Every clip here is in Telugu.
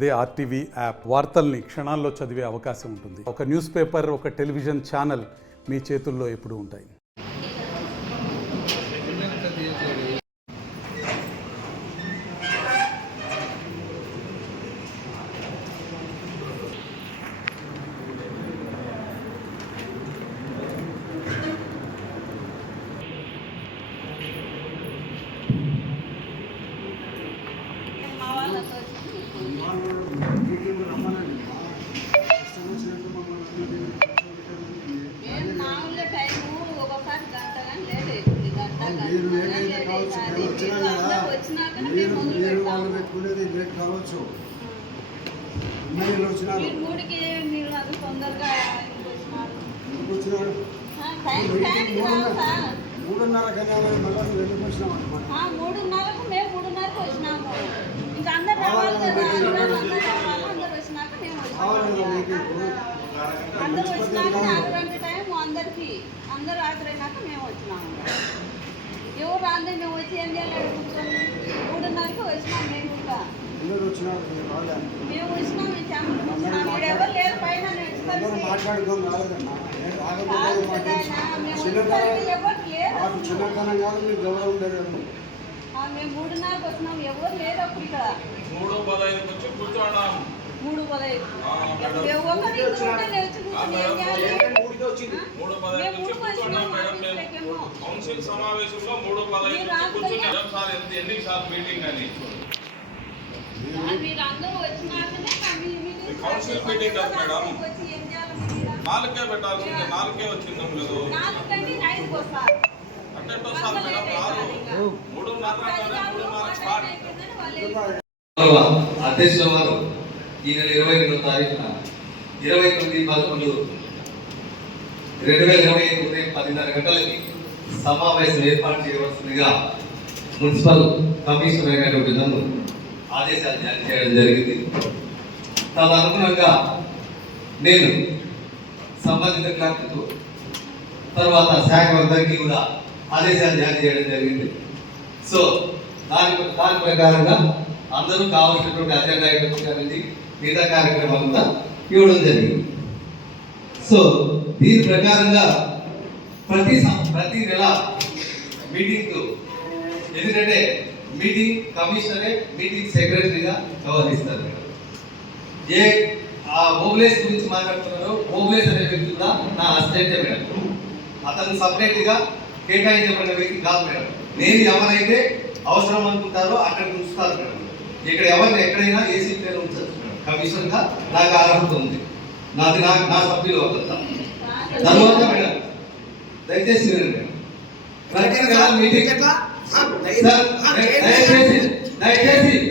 అదే ఆర్టీవీ యాప్ వార్తల్ని క్షణాల్లో చదివే అవకాశం ఉంటుంది. ఒక న్యూస్ పేపర్, ఒక టెలివిజన్ ఛానల్ మీ చేతుల్లో ఎప్పుడూ ఉంటాయి. మూడున్నరకు మేము 3:30కు వచ్చినాము. ఇంకా అందరు రావాలి కదా, అందరు వచ్చినాక మేము అందరు వచ్చినాక అరగంట టైం అందరికి అందరూ ఆఖరైనాక మేము వచ్చినాము. ఎవరు రాంది మేము వచ్చి ఏం చేయాలి కూర్చొని 3:30కి వచ్చినాం. మేము ఇంకా మేము వచ్చినాం, మేము ఛానల్ వచ్చినాం. మీరు ఎవరు లేరు పైన ఎవరు లేరు. మేము 3:30కి వచ్చినాం, ఎవరు లేరు అప్పుడు ఇక్కడ 3:15 వచ్చి కూర్చోన్నాం. 3:15 కౌన్సిల్ సమావేశంలో 3:15 ఎన్నిసార్లు మీటింగ్ అని కౌన్సిల్ మీటింగ్ కదా మేడం. 4కే పెట్టాల్సింది, 4కే వచ్చింది లేదు అంటే వస్తారు మేడం. 3:30 స్టార్ట్. అధ్యక్షుల వారు ఈ నెల 22వ తారీఖున 29/11/2025 ఉదయం 10:30 గంటలకి సమావేశం ఏర్పాటు చేయవలసిందిగా మున్సిపల్ కమిషనర్ అయినటువంటి నన్ను ఆదేశాలు జారీ చేయడం జరిగింది. తదనుగుణంగా నేను సంబంధిత క్లర్క్కు తర్వాత శాఖ వర్గానికి కూడా ఆదేశాలు జారీ చేయడం జరిగింది. సో దాని ప్రకారంగా అందరూ కావాల్సినటువంటి అజెండా అనేది మిగతా కార్యక్రమాలు కూడా ఇవ్వడం జరిగింది. సో దీని ప్రకారంగా ప్రతి నెల మీటింగ్, ఎందుకంటే మీటింగ్ కమిషనరే మీటింగ్ సెక్రటరీగా వ్యవహరిస్తారు. ఏ ఆ ఓబ్లేస్ గురించి మాట్లాడుతున్నారో ఓబ్లేస్ అనే వ్యక్తి కూడా నా అసిస్టెంటే మేడం. అతను సపరేట్గా కేటాయించబడిన వ్యక్తి కాదు మేడం. నేను ఎవరైతే అవసరం అనుకుంటారో అక్కడికి ఉంచుతారు మేడం. ఇక్కడ ఎవరిని ఎక్కడైనా ఏసీ పేరు ఉంచచ్చు మేడం. కమిషనర్గా నాకు అర్హత ఉంది, నా సభ్యులు వద్ద. తర్వాత మేడం దయచేసి మేడం మీటింగ్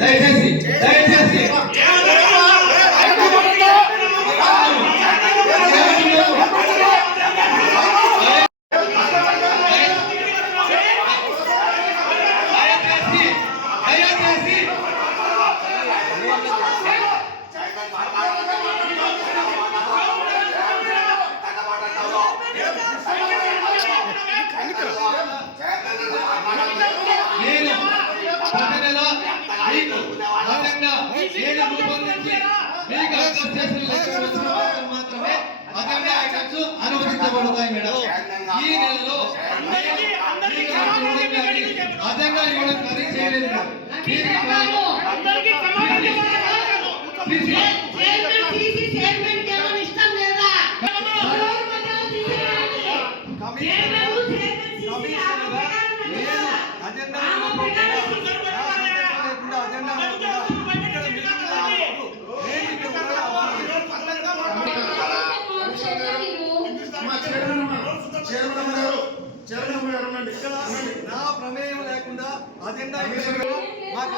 దయచేసి మాత్రమే అజెండా ఐటమ్స్ అనుమతించబడతాయి మేడం. ఈ నెలలో అజెండా ఇవ్వడం కానీ చేయలేదు మేడం. నా ప్రమేయం లేకుండా అజెండా అన్న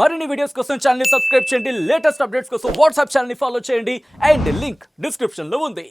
మరిన్ని వీడియోస్ కోసం ఛానల్ ని సబ్స్క్రైబ్ చేయండి. లేటెస్ట్ అప్డేట్స్ కోసం వాట్సాప్ ఛానల్ ని ఫాలో చేయండి. అండ్ లింక్ డిస్క్రిప్షన్ లో ఉంది.